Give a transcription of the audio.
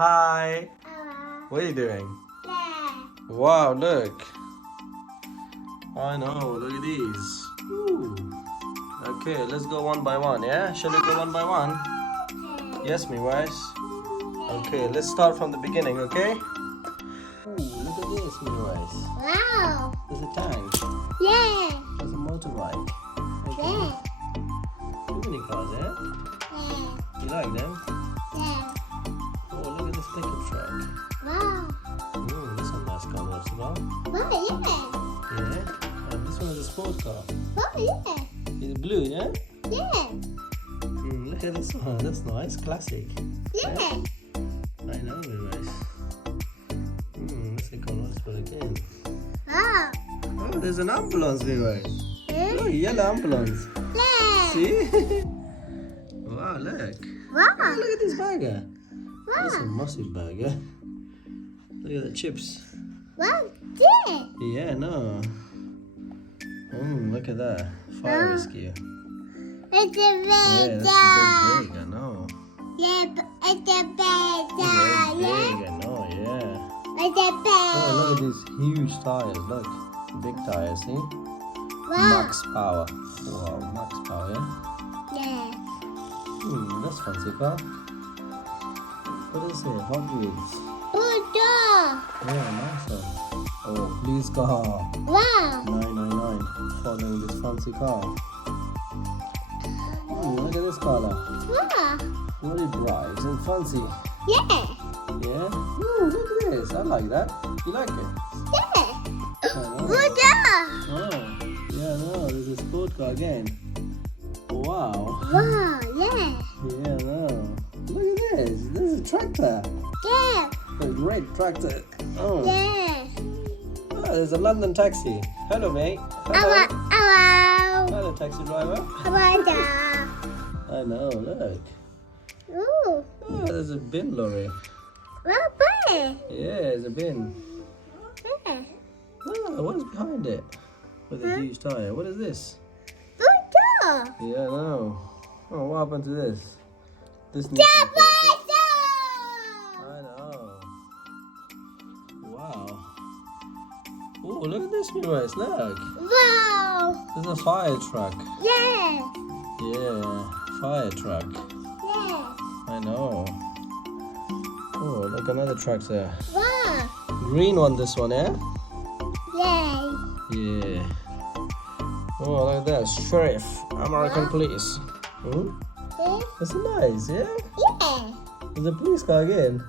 Hi. What are you doing? Wow, look. I know, look at these. Ooh. Okay, let's go one by one, yeah? Shall we go one by one? Yes, Miwais. Okay, let's start from the beginning, okay? Ooh, look at this, Miwais. Wow. There's a tank. Yeah. There's a motorbike. Okay. Yeah. Too many cars, yeah? Yeah. You like them? Yeah. Oh, look at this pickup truck. Wow. Ooh, this is a nice car as well. Wow, yeah. Yeah. And this one is a sport car. Wow, yeah. It's blue, yeah? Yeah. Look at this one. That's nice. Classic. Yeah. I know, very nice. Let's take a look for again. Wow. Oh, there's an ambulance, Leroy. Yeah. Oh, yellow ambulance. Yeah. See? Wow, look. Wow. Oh, look at this burger. That's a Wow. massive burger. Look at the chips. Wow. Yeah. Yeah, no. Look at that. Fire rescue. It's a Yeah, big that's big, I know. Yeah, it's a big Yeah, yeah. big, I know, yeah. It's a big. Oh, look at these huge tires. Look. Big tires, see? Wow. Max power. Wow, max power, yeah? Yeah. That's fancy car. What is it? Hot Wheels. Oh, dog. Yeah, nice one. Oh, police car. Wow. 999. Following this fancy car. Look at this color. Wow. Very bright and fancy. Yeah. Yeah? Look at this. I like that. You like it? Yeah. I know. Good dog. Oh, yeah, no, there's a sport car again. Wow. Wow. Yeah. Yeah, no. Look at this. This is a tractor. Yeah. A great tractor. Oh. Yeah. Oh, there's a London taxi. Hello, mate. Hello. Hello. Hello, taxi driver. Hello, dog. I know, look. Ooh. Oh, there's a bin lorry. Well, buddy. Yeah, there's a bin. Yeah. Oh, what is behind it? With a huge tire. What is this? Good dog. Yeah, no. Oh, what happened to this? This needs to be fixed. I know. Wow. Oh, look at this, Miwais. Look. Wow. There's a fire truck. Yeah. Yeah, fire truck. Yeah. I know. Oh, look, another truck there. Wow. Green one, this one, eh? Yeah. Yeah. Oh, look at that. Sheriff. American police. Yeah. That's nice, yeah? Yeah. There's a police car again.